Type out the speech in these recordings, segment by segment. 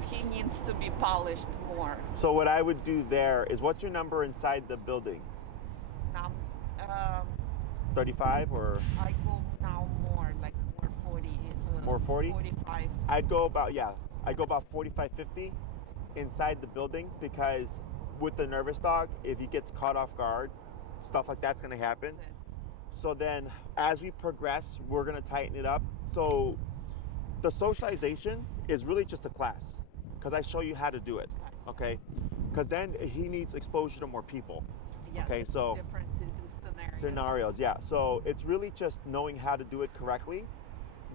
So he needs to be polished more. So what I would do there is, what's your number inside the building? 35 or? I go now more, like more 40. More 40? 45. I'd go about 45, 50 inside the building, because with the nervous dog, if he gets caught off guard, stuff like that's going to happen. So then as we progress, we're going to tighten it up. So the socialization is really just a class, because I show you how to do it, okay? Because then he needs exposure to more people. Yeah, okay, so different scenarios, yeah. So it's really just knowing how to do it correctly.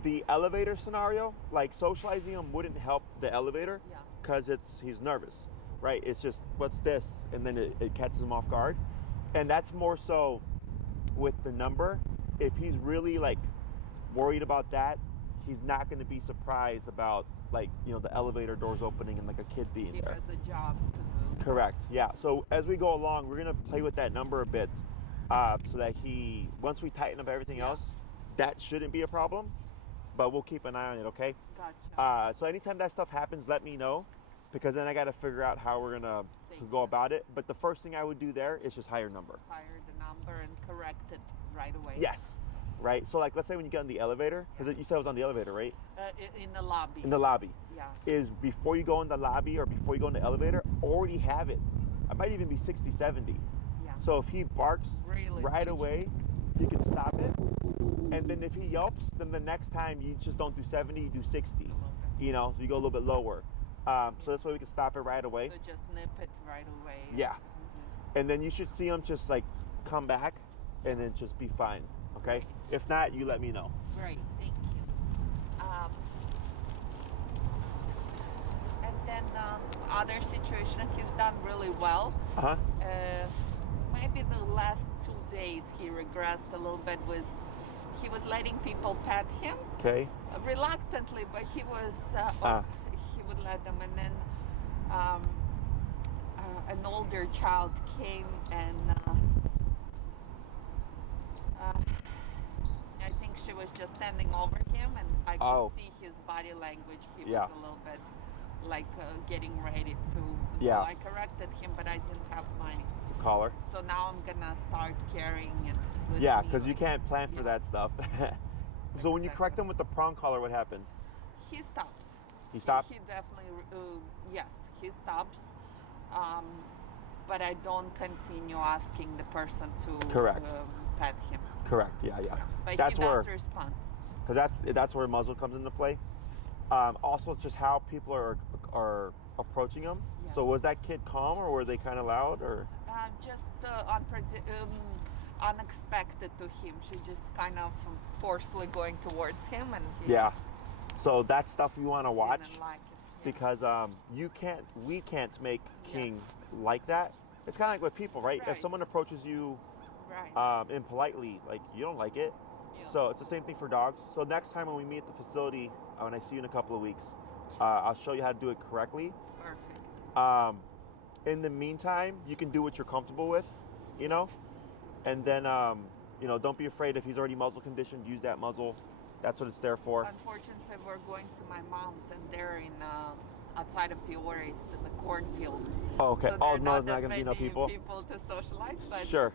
The elevator scenario, like socializing him wouldn't help the elevator, because he's nervous, right? It's just, what's this? And then it catches him off guard. And that's more so with the number. If he's really like worried about that, he's not going to be surprised about, like, you know, the elevator doors opening and like a kid being there. He has a job to do. Correct, yeah. So as we go along, we're going to play with that number a bit, so that once we tighten up everything else, that shouldn't be a problem, but we'll keep an eye on it, okay? Gotcha. So anytime that stuff happens, let me know, because then I got to figure out how we're going to go about it. But the first thing I would do there is just higher number. Higher the number and correct it right away. Yes. Right. So like, let's say when you get in the elevator, because you said it was on the elevator, right? In the lobby. In the lobby. Yeah. Is before you go in the lobby or before you go in the elevator, already have it. It might even be 60, 70. Yeah. So if he barks right away, you can stop it. And then if he yelps, then the next time you just don't do 70, you do 60. You know, so you go a little bit lower. So this way we can stop it right away. So just nip it right away. Yeah. Mm-hmm. And then you should see him just like come back and then just be fine. Okay? Great. If not, you let me know. Great, thank you. And then other situation, he's done really well. Maybe the last 2 days he regressed a little bit. He was letting people pet him. Okay. Reluctantly, but he was he would let them. And then an older child came and I think she was just standing over him, and I could see his body language. He was a little bit like getting ready to. So I corrected him, but I didn't have my collar. So now I'm gonna start carrying it. Yeah, because you can't plan for that stuff. So when you correct him with the prong collar, what happened? He stops. He stopped? He definitely, yes, he stops. But I don't continue asking the person to pet him. Correct. Yeah. But that's he does respond. Because that's where muzzle comes into play. Also, just how people are approaching him. Yeah. So was that kid calm, or were they kind of loud, or? Just unexpected to him. She just kind of forcefully going towards him, and he So that's stuff you want to watch, didn't like it. Because we can't make King like that. It's kind of like with people, right? If someone approaches you impolitely, like, you don't like it. Yeah. So it's the same thing for dogs. So next time when we meet at the facility, when I see you in a couple of weeks, I'll show you how to do it correctly. Perfect. In the meantime, you can do what you're comfortable with, you know? And then, don't be afraid if he's already muzzle conditioned, use that muzzle. That's what it's there for. Unfortunately, we're going to my mom's, and they're in outside of Peoria. It's in the cornfields. Oh, okay. So there's not going to be no people? People to socialize, but sure.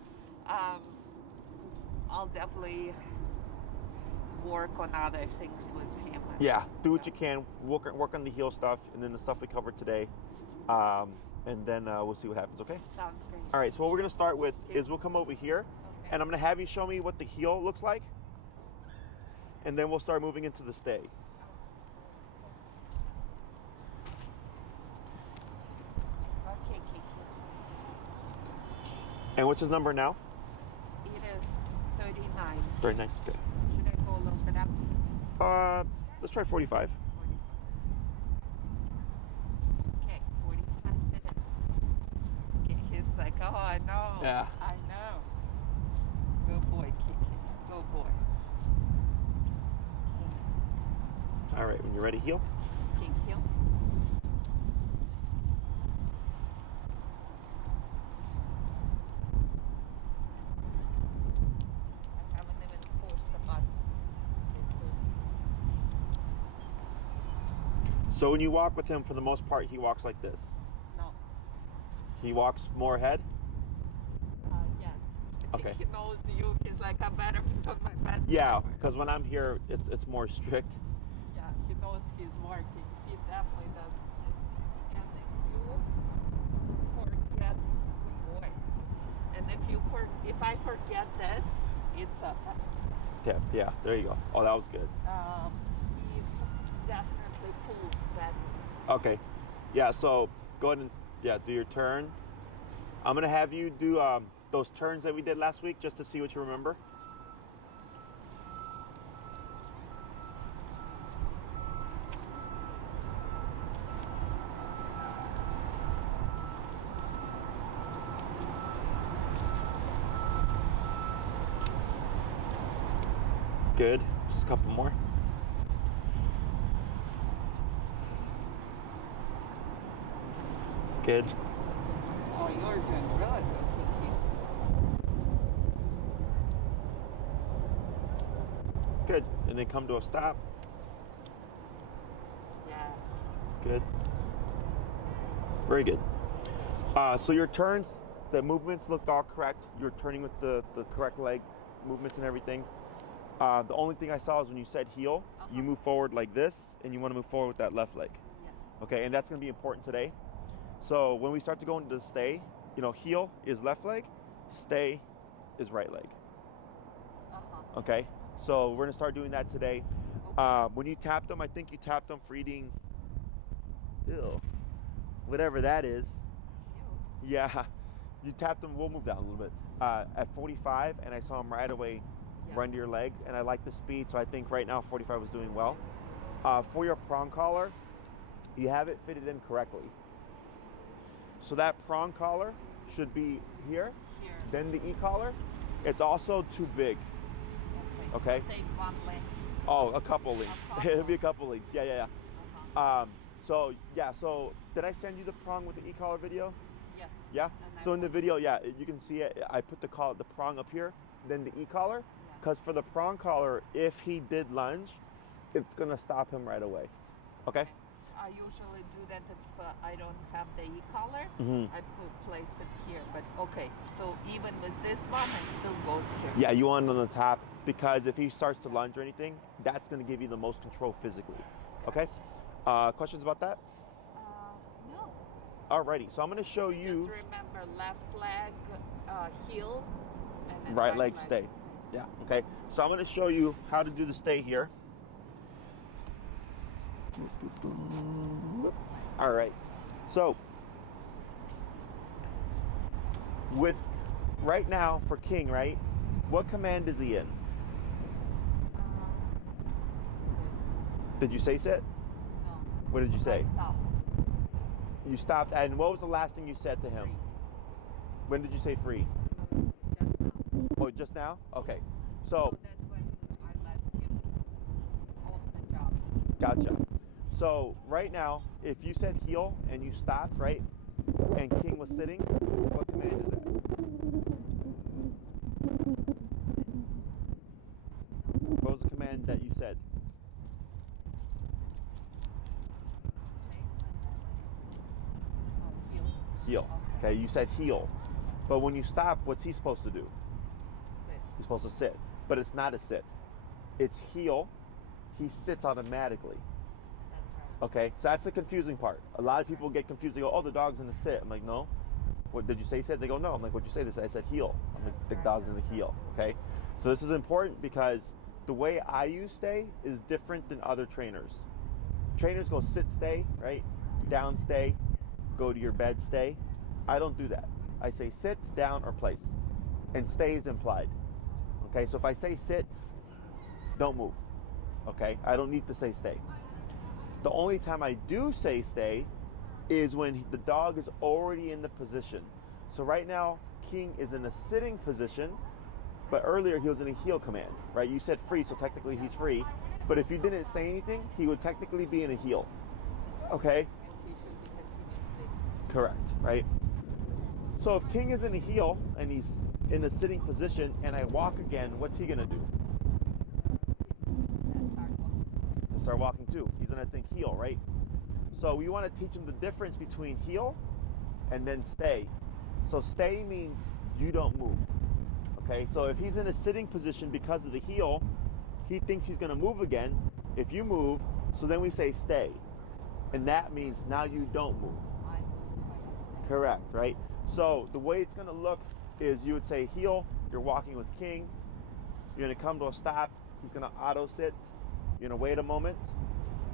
I'll definitely work on other things with him. Yeah, do what you can. Work on the heel stuff, and then the stuff we covered today. And then we'll see what happens, okay? Sounds great. All right, so what we're going to start with is we'll come over here, and I'm going to have you show me what the heel looks like, and then we'll start moving into the stay. Okay. And what's his number now? It is 39. 39, okay. Should I go a little bit up? Let's try 45. Okay, 45 minutes. Okay, he's like, oh, I know. Yeah. I know. Good boy, Kiki. Good boy. All right, when you're ready, heel. Take heel. I haven't even forced the button. So when you walk with him, for the most part, he walks like this. No. He walks more ahead? Yes. Okay. He knows you. He's like, I better put on my best. Yeah, because when I'm here, it's more strict. Yeah, he knows he's working. He definitely does. And if you forget, good boy. And if I forget this, it's a Yeah, there you go. Oh, that was good. he definitely pulls better. Okay. Yeah, so go ahead and do your turn. I'm going to have you do those turns that we did last week just to see what you remember. Good. Just a couple more. Good. Oh, you're doing really good, Kiki. Good. And then come to a stop. Yeah. Good. Very good. So your turns, the movements looked all correct. You're turning with the correct leg movements and everything. The only thing I saw is when you said heel, you move forward like this, and you want to move forward with that left leg. Yes. Okay, and that's going to be important today. So when we start to go into the stay, heel is left leg, stay is right leg. Okay, so we're going to start doing that today. Okay. When you tap them, I think you tap them for eating, whatever that is. Ew. Yeah, you tap them, we'll move down a little bit. At 45, and I saw him right away. Run to your leg, and I like the speed, so I think right now 45 was doing well. For your prong collar, you have it fitted in correctly. So that prong collar should be here. Then the e-collar, it's also too big. Okay? So take one link. Oh, a couple links. It'll be a couple links. Yeah. So did I send you the prong with the e-collar video? Yes. Yeah? So in the video, you can see it. I put the prong up here, then the e-collar. Because for the prong collar, if he did lunge, it's going to stop him right away. Okay? I usually do that if I don't have the e-collar. I place it here. But okay, so even with this one, it still goes here. Yeah, you want it on the top because if he starts to lunge or anything, that's going to give you the most control physically. Okay? Questions about that? No. Alrighty, so I'm going to show you. Just remember left leg, heel, and then right leg stay. Yeah, okay. So I'm going to show you how to do the stay here. All right. So with right now for King, right? What command is he in? Did you say sit? No. What did you say? I stopped. You stopped, and what was the last thing you said to him? Free. When did you say free? Just now. Oh, just now? Okay. So that's when I let him off the job. Gotcha. So right now, if you said heel and you stopped, right, and King was sitting, what command is that? What was the command that you said? Heel. Okay, you said heel. But when you stop, what's he supposed to do? Sit. He's supposed to sit. But it's not a sit. It's heel. He sits automatically. That's right. Okay, so that's the confusing part. A lot of people get confused. They go, oh, the dog's in the sit. I'm like, no. What did you say sit? They go, no. I'm like, what'd you say? They said, I said heel. I'm like, the dog's in the heel. Okay, so this is important because the way I use stay is different than other trainers. Trainers go sit, stay, right? Down, stay, go to your bed, stay. I don't do that. I say sit, down, or place. And stay is implied. Okay, so if I say sit, don't move. Okay, I don't need to say stay. The only time I do say stay is when the dog is already in the position. So right now, King is in a sitting position, but earlier he was in a heel command, right? You said free, so technically he's free. But if you didn't say anything, he would technically be in a heel. Okay? Correct, right? So if King is in a heel and he's in a sitting position and I walk again, what's he gonna do? He'll start walking too. He's gonna think heel, right? So we want to teach him the difference between heel and then stay. So stay means you don't move. Okay, so if he's in a sitting position because of the heel, he thinks he's going to move again. If you move, so then we say stay. And that means now you don't move. Correct, right? So the way it's going to look is you would say heel, you're walking with king, you're going to come to a stop, he's going to auto sit, you're going to wait a moment,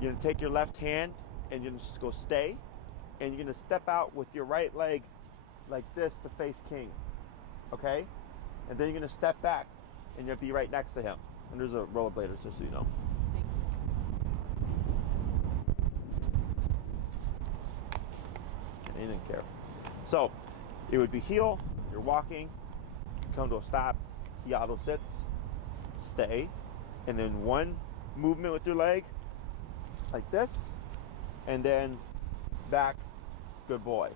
you're going to take your left hand and you're going to just go stay, and you're going to step out with your right leg like this to face king, okay? And then you're going to step back and you'll be right next to him. And there's a rollerblader, just so you know. He didn't care. So it would be heel, you're walking, come to a stop, he auto sits, stay, and then one movement with your leg like this, and then back, good boy.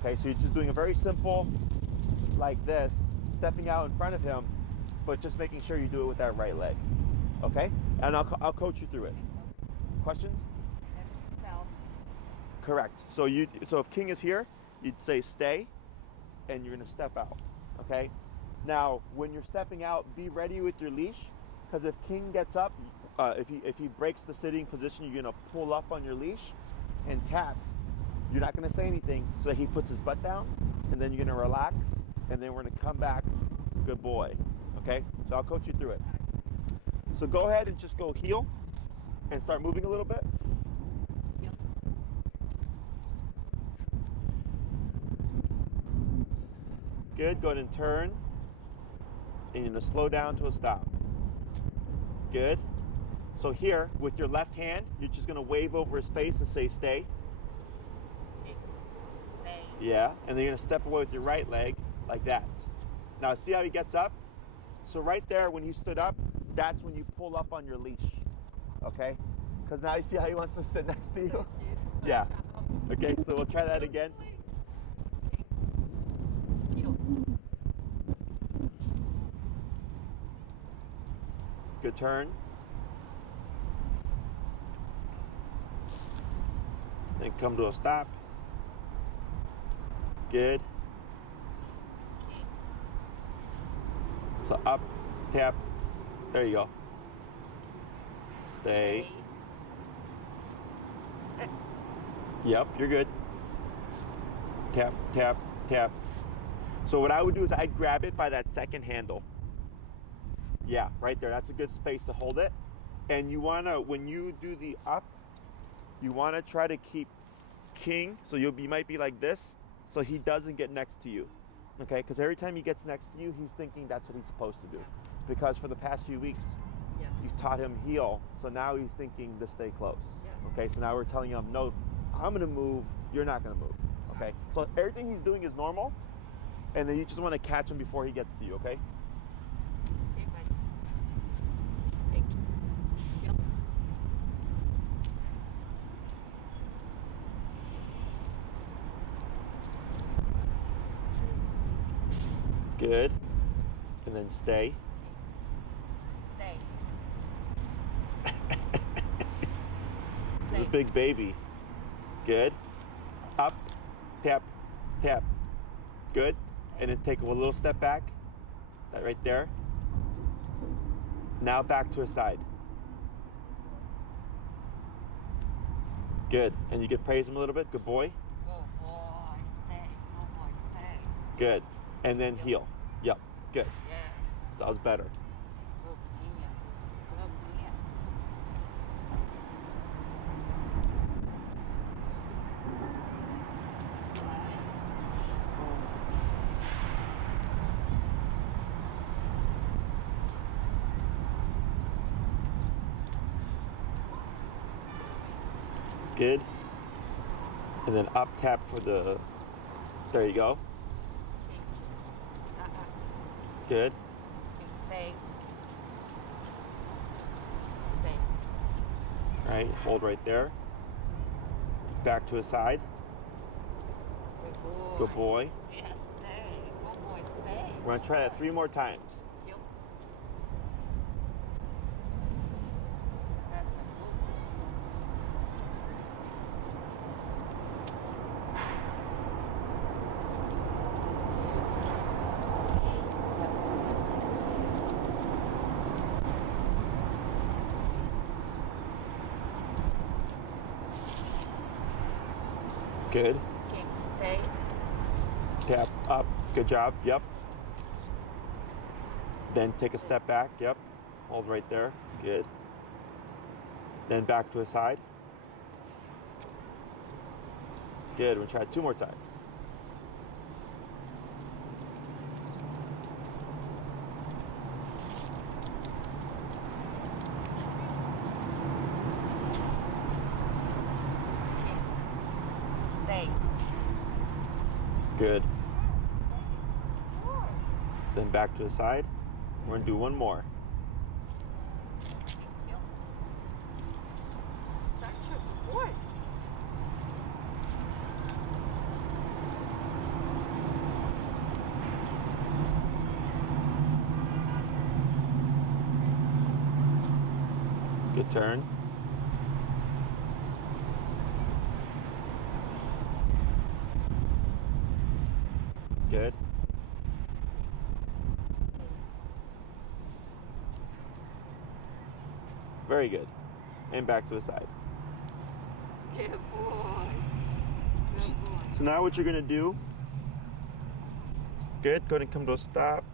Okay, so you're just doing a very simple like this, stepping out in front of him, but just making sure you do it with that right leg. Okay, and I'll coach you through it. Questions? Correct. So if king is here, you'd say stay, and you're gonna step out. Okay. Now, when you're stepping out, be ready with your leash, because if king gets up, if he breaks the sitting position, you're gonna pull up on your leash and tap. You're not gonna say anything, so that he puts his butt down, and then you're gonna relax, and then we're gonna come back. Good boy. Okay. So I'll coach you through it. So go ahead and just go heel, and start moving a little bit. Good, go ahead and turn. And you're gonna slow down to a stop. Good. So here, with your left hand, you're just gonna wave over his face and say stay. Stay. Yeah, and then you're gonna step away with your right leg, like that. Now see how he gets up? So right there, when he stood up, that's when you pull up on your leash, okay? Because now you see how he wants to sit next to you? Yeah. Okay, so we'll try that again. Good turn. Then come to a stop. Good. So up, tap. There you go. Stay. Yep, you're good. Tap, tap, tap. So what I would do is I'd grab it by that second handle. Yeah, right there. That's a good space to hold it. And you wanna, when you do the up, you wanna try to keep king. So you might be like this, so he doesn't get next to you. Okay, because every time he gets next to you, he's thinking that's what he's supposed to do. Because for the past few weeks, you've taught him heel, so now he's thinking to stay close. Okay, so now we're telling him, no, I'm gonna move, you're not gonna move. Okay, so everything he's doing is normal, and then you just wanna catch him before he gets to you, okay? Good. And then stay. Stay. He's a big baby. Good. Up, tap, tap. Good. And then take a little step back. That right there. Now back to his side. Good. And you can praise him a little bit. Good boy. Good boy. Stay. Good boy. Stay. Good. And then heel. Yep. Good. Yes. That was better. Good man. Good man. Good. And then up tap for the, there you go. Good. Stay. All right, hold right there. Back to his side. Good boy. Good boy. Yes, stay. Good boy, stay. We're gonna try that 3 more times. Yep. That's a good Good. King, stay. Tap up. Good job. Yep. Then take a step back. Yep. Hold right there. Good. Then back to the side. Good. We'll try it 2 more times. Stay. Good. Then back to the side. We're gonna do 1 more. That's your boy. Good turn. Good. Very good. And back to the side. Good boy. Good boy. So now what you're gonna do, good, go ahead and come to a stop.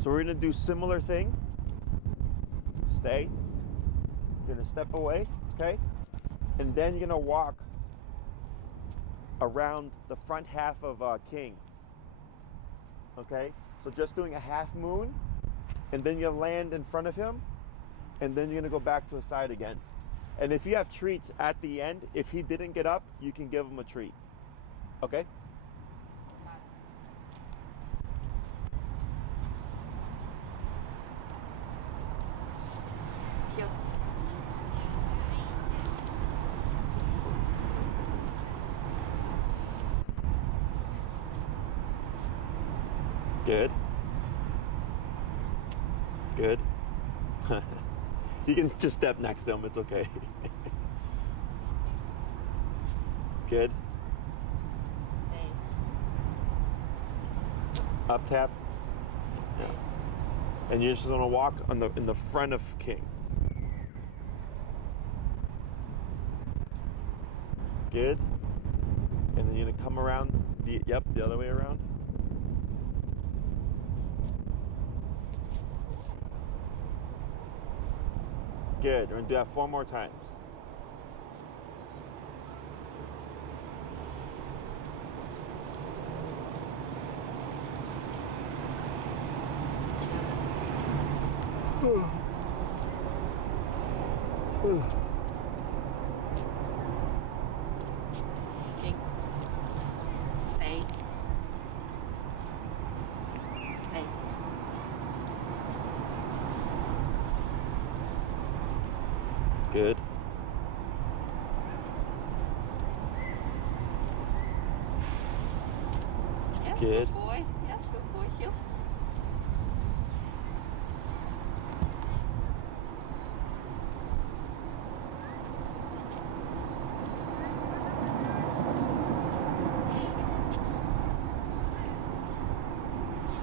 So we're gonna do similar thing. Stay. You're gonna step away, okay? And then you're gonna walk around the front half of King. Okay? So just doing a half moon, and then you land in front of him, and then you're gonna go back to the side again. And if you have treats at the end, if he didn't get up, you can give him a treat. Okay? Cute. Good. Good. You can just step next to him, it's okay. Good. Stay. Up tap. Yeah. And you're just gonna walk on in the front of King. Good. And then you're gonna come around the other way around. Good. We're gonna do that 4 more times. King. Stay. Stay. Good. Yes, Good. good boy. Yes, good boy. Heel.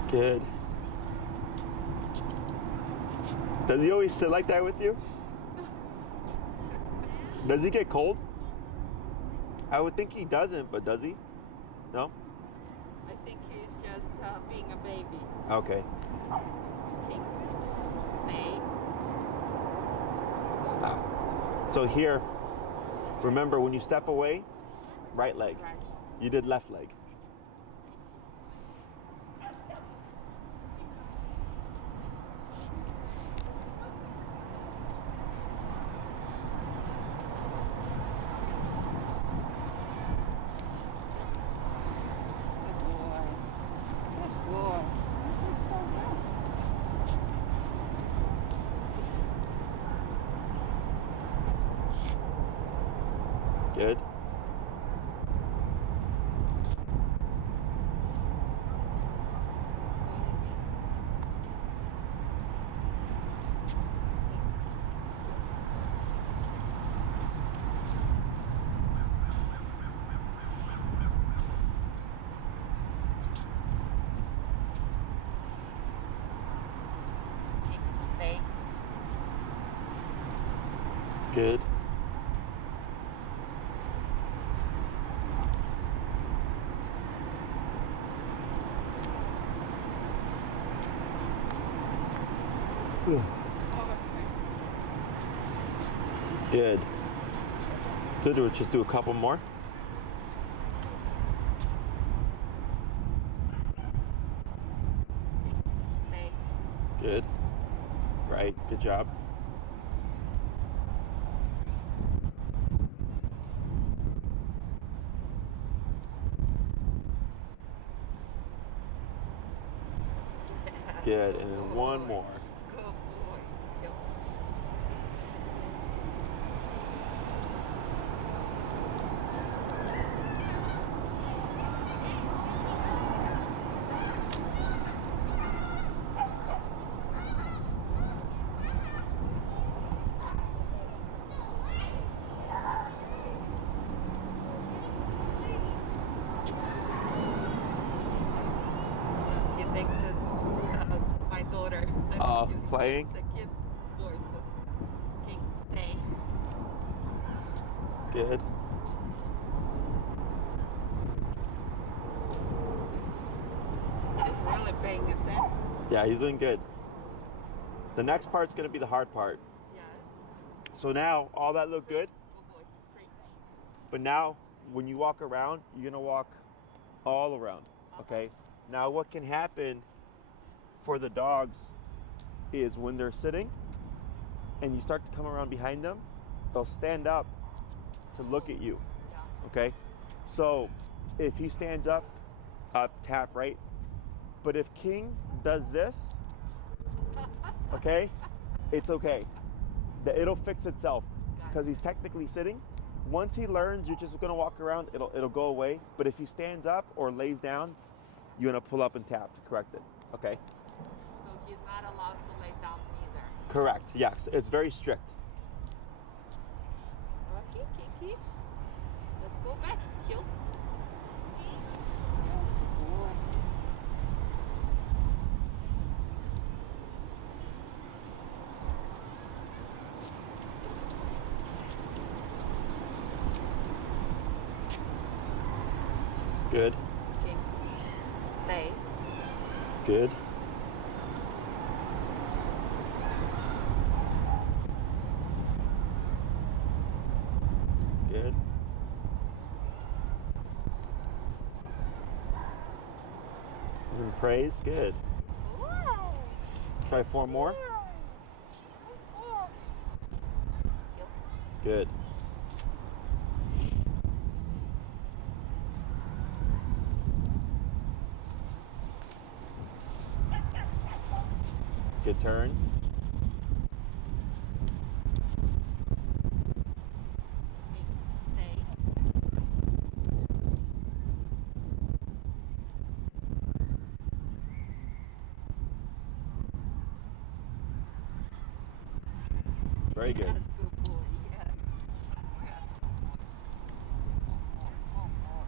Good. Does he always sit like that with you? Does he get cold? I would think he doesn't, but does he? No? I think he's just being a baby. Okay. King. Stay. So here, remember when you step away, right leg. Right. You did left leg. Good boy. Good boy. Good. Good. Good. Good. We'll just do a couple more. Stay. Good. Right. Good job. Good. And then one more. Good boy. Yep. He thinks it's my daughter. Playing? It's a kid's voice. Okay, stay. Good. He's really paying attention. Yeah, he's doing good. The next part's going to be the hard part. Yeah. So now, all that looked good, Good boy. Great. but now when you walk around, you're going to walk all around, okay? Now what can happen for the dogs is when they're sitting and you start to come around behind them, they'll stand up to look at you, Yeah. okay? So if he stands up, tap, right? But if King does this, okay, it's okay. It'll fix itself because he's technically sitting. Once he learns you're just gonna walk around, it'll go away. But if he stands up or lays down, you're gonna pull up and tap to correct it, okay? So he's not allowed to lay down either. Correct, yes, it's very strict. Okay, Kiki. Let's go back. Heel. Good, Okay. Stay. good. Good. And praise, good. Try 4 more. Good. Good turn. Stay. Very good. Yes, good boy. Yes. Yes. One more.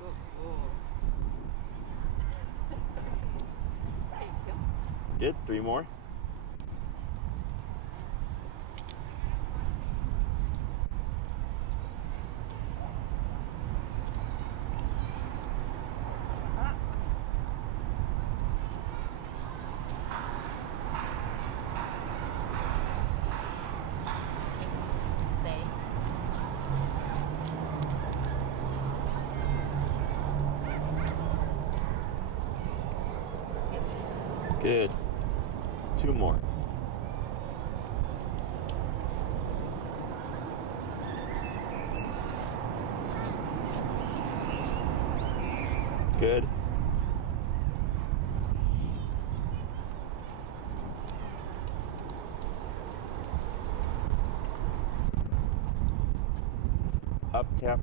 Good boy. Thank you. Good. 3 more. Stay. Good. 2 more. Good. Up, tap.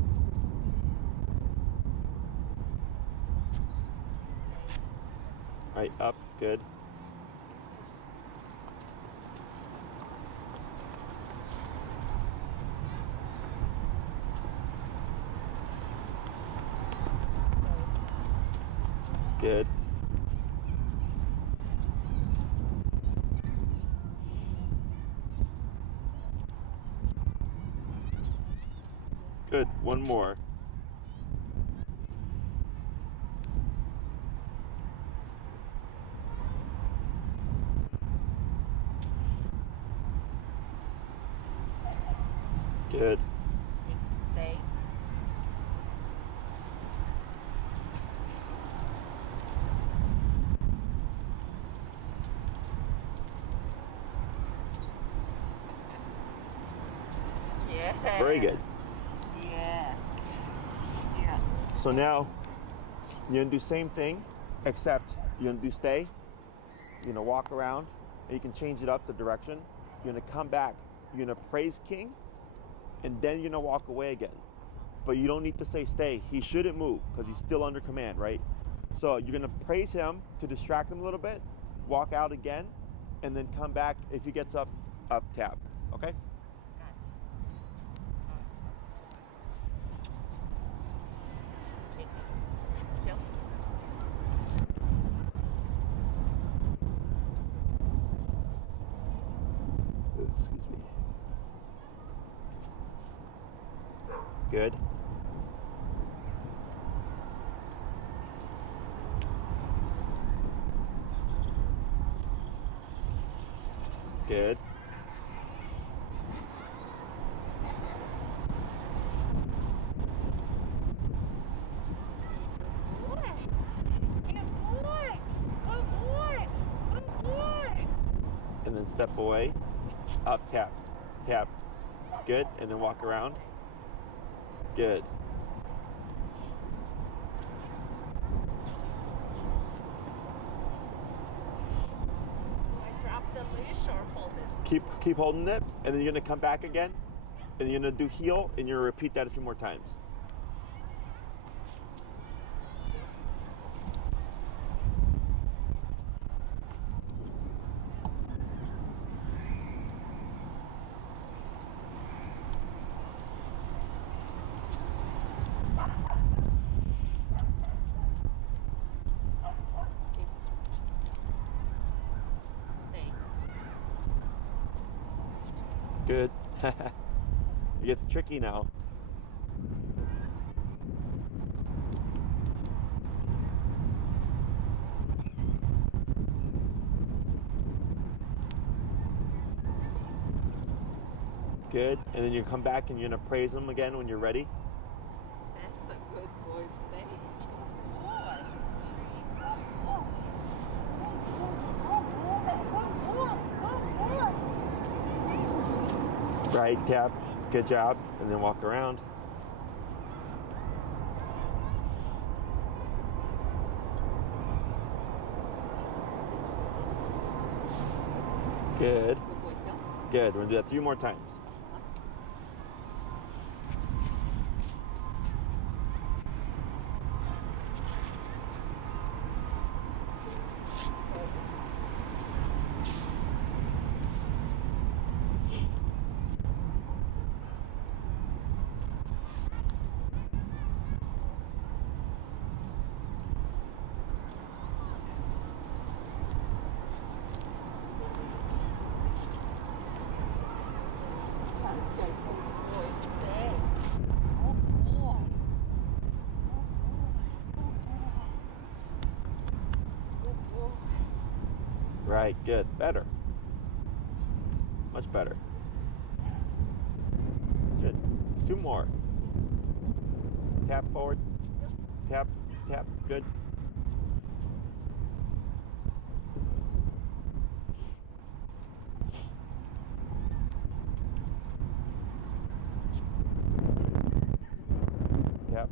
All right, up, good. Good. Good. One more. Good. Stay. Yeah. Very good. Yeah. Yeah. So now you're gonna do same thing, except you're gonna do stay. You're gonna walk around, and you can change it up the direction. You're gonna come back. You're gonna praise King, and then you're gonna walk away again. But you don't need to say stay. He shouldn't move because he's still under command, right? So you're gonna praise him to distract him a little bit, walk out again, and then come back. If he gets up, tap. Okay? Excuse me. Good. Good. And then step away, up, tap, tap. Good. And then walk around. Good. I drop the leash or hold it? Keep holding it, and then you're gonna come back again, and you're gonna do heel, and you're gonna repeat that a few more times. Stay. Good. It gets tricky now. Good. And then you come back and you're gonna praise him again when you're ready. That's a good boy. Stay. Right, tap. Good job. And then walk around. Good. Good boy, Phil. Good. We're gonna do that 3 more times. Okay, good boy. Stay. Oh boy. Good boy. Right, good. Better. Much better. Good. 2 more. Tap forward. Tap, tap. Good. Tap.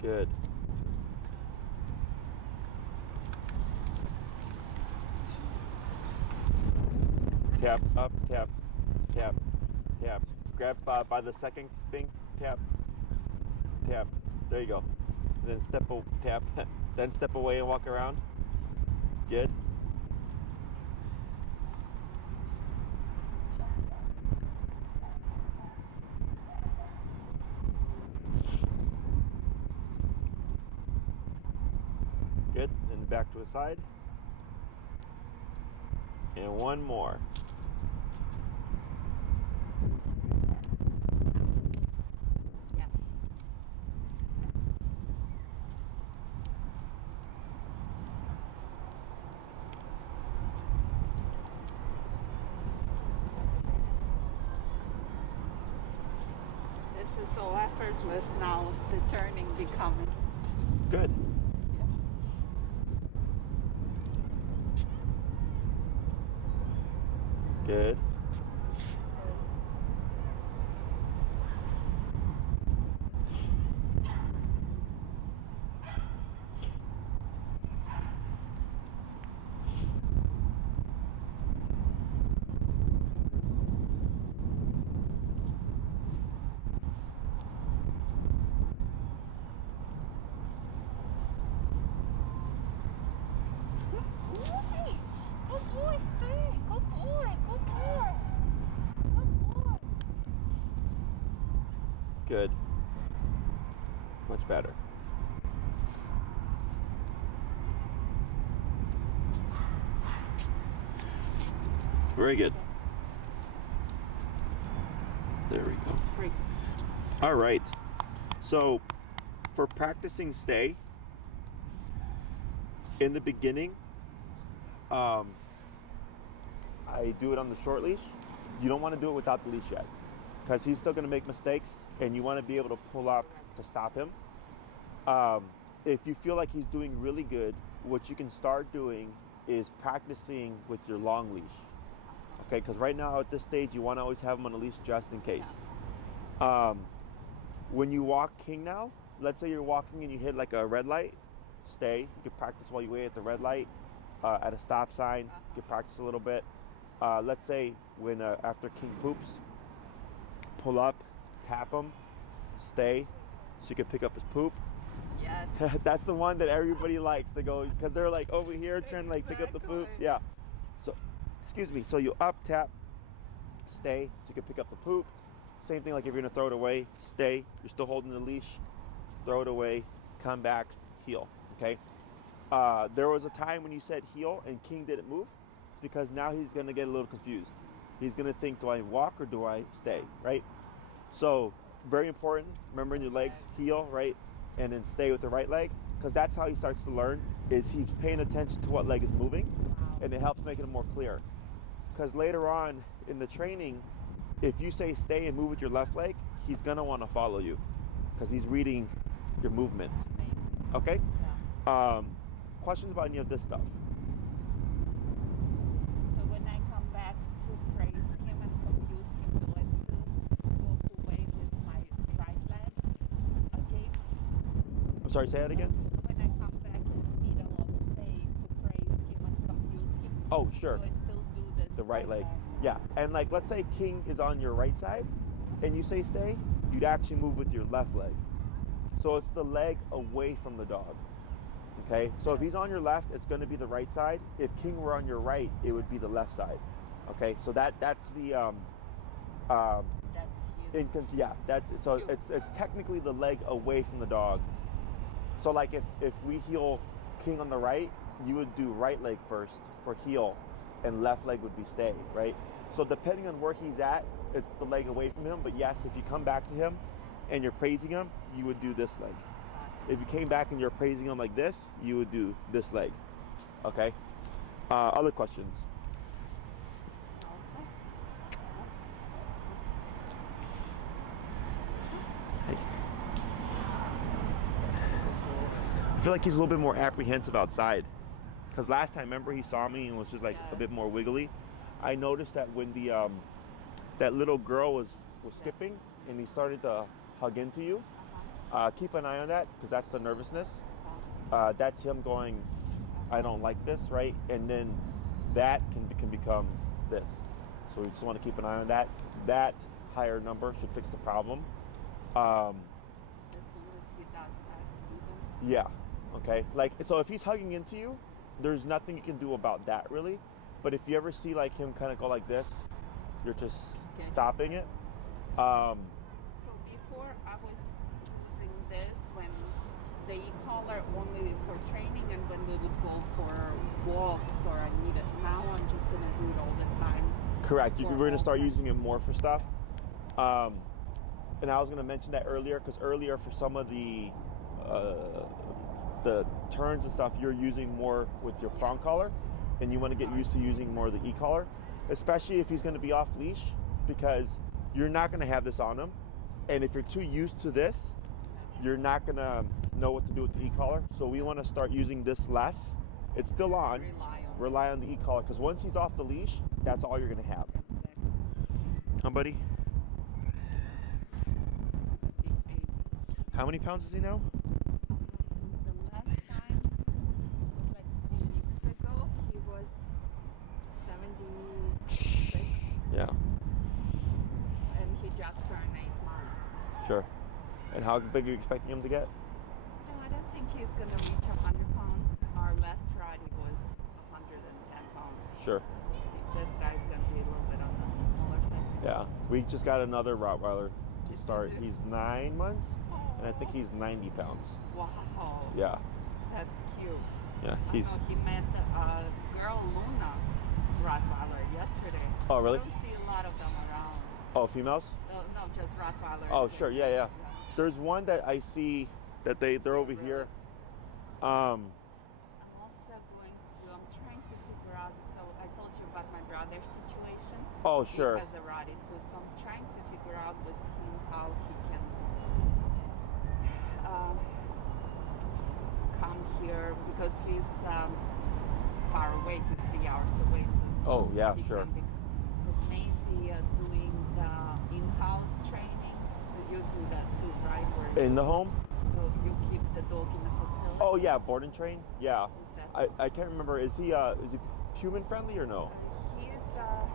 Good. Tap, up, tap, tap, tap. Grab by the second thing, tap, tap. There you go. And then tap, then step away and walk around. Good. Good. And back to the side. And one more. Yes. This is so effortless now, the turning becoming. Good. Good. Good boy, stay. Good boy, good boy. Good boy. Good. Much better. Very good. There we go. Great. All right. So for practicing stay, in the beginning, I do it on the short leash. You don't want to do it without the leash yet, because he's still going to make mistakes, and you want to be able to pull up to stop him. If you feel like he's doing really good, what you can start doing is practicing with your long leash. Okay, because right now at this stage, you want to always have him on a leash just in case. When you walk King now, let's say you're walking and you hit like a red light, stay. You can practice while you wait at the red light. At a stop sign, you can practice a little bit. Let's say when after King poops, pull up, tap him, stay, so you can pick up his poop. Yes. That's the one that everybody likes to go, because they're like over here trying to like pick up the poop. Yeah. So, excuse me. So you up, tap, stay, so you can pick up the poop. Same thing like if you're gonna throw it away, stay. You're still holding the leash, throw it away, come back, heel. Okay. There was a time when you said heel and King didn't move, because now he's gonna get a little confused. He's gonna think, do I walk or do I stay, right? So very important, remembering your legs, heel, right? And then stay with the right leg, because that's how he starts to learn, is he's paying attention to what leg is moving, and it helps make it more clear. Because later on in the training, if you say stay and move with your left leg, he's gonna wanna follow you, because he's reading your movement, okay? Questions about any of this stuff? So when I come back to praise him and confuse him, do I still walk away with my right leg again? I'm sorry, say that again? When I come back in the middle of stay to praise him and confuse him, Oh, sure. do I still do this? The right leg. Yeah, and like let's say King is on your right side and you say stay, you'd actually move with your left leg. So it's the leg away from the dog. Okay, so if he's on your left, it's going to be the right side. If King were on your right, it would be the left side. Okay, so that's the That's huge. that's so it's technically the leg away from the dog. So like if we heel King on the right, you would do right leg first for heel, and left leg would be stay, right? So depending on where he's at, it's the leg away from him. But yes, if you come back to him and you're praising him, you would do this leg. If you came back and you're praising him like this, you would do this leg. Okay? Other questions? I feel like he's a little bit more apprehensive outside. Because last time, remember, he saw me and was just like a bit more wiggly. I noticed that when the that little girl was skipping and he started to hug into you, keep an eye on that, because that's the nervousness. That's him going, I don't like this, right? And then that can become this. So we just want to keep an eye on that. That higher number should fix the problem. As soon as he does that, even. Yeah. Okay. Like, so if he's hugging into you, there's nothing you can do about that really. But if you ever see like him kind of go like this, you're just stopping it. So before I was using this when the e-collar only for training and when we would go for walks or I need it. Now I'm just gonna do it all the time. Correct. We're gonna start using it more for stuff. And I was gonna mention that earlier because earlier for some of the turns and stuff, you're using more with your prong collar, and you want to get used to using more of the e-collar, especially if he's going to be off leash, because you're not going to have this on him, and if you're too used to this, you're not going to know what to do with the e-collar. So we want to start using this less. It's still on. Rely on the e-collar, because once he's off the leash, that's all you're going to have. Huh, buddy? How many pounds is he now? The last time, like 3 weeks ago, he was 76. Yeah. And he just turned 8 months. Sure. And how big are you expecting him to get? No, I don't think he's going to reach 100 pounds. Our last Friday was 110 pounds. Sure. This guy's going to be a little bit on the smaller side. Yeah. We just got another Rottweiler to start. He's 9 months, and I think he's 90 pounds. Wow. Yeah. That's cute. Yeah. He met a girl, Luna, Rottweiler, yesterday. Oh, really? I don't see a lot of them around. Oh, females? No, just Rottweiler. Oh, sure. Yeah. There's one that I see that they're over here. I'm also I'm trying to figure out, so I told you about my brother's situation. Oh, sure. He has a Roddy too, so I'm trying to figure out with him how he can come here because he's far away. He's 3 hours away. So oh, yeah, sure. But maybe doing the in-house training. You do that too, right? Where in the home? You keep the dog in the facility. Oh yeah, board and train. Yeah. Is that I can't remember. Is he human friendly or no? He is a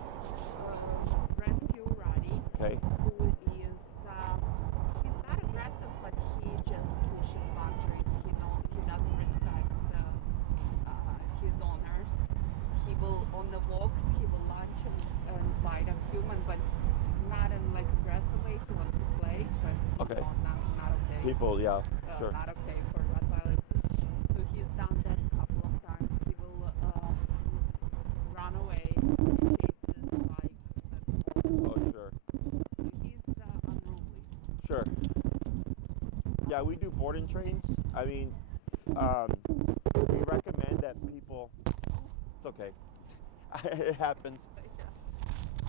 rescue Roddy. Okay. Who is he's not aggressive, but he just pushes boundaries. He doesn't respect his owners. He will on the walks. He will lunge and bite a human, but not in like aggressive way. He wants to play, but okay. Not okay. People, yeah, sure. Not okay for Rottweiler too. So he's done that a couple of times. He will run away. He chases bikes. Oh, sure. So he's unruly. Sure. Yeah, we do boarding trains. I mean, we recommend that people. It's okay. It happens.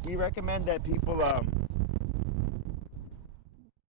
We recommend that people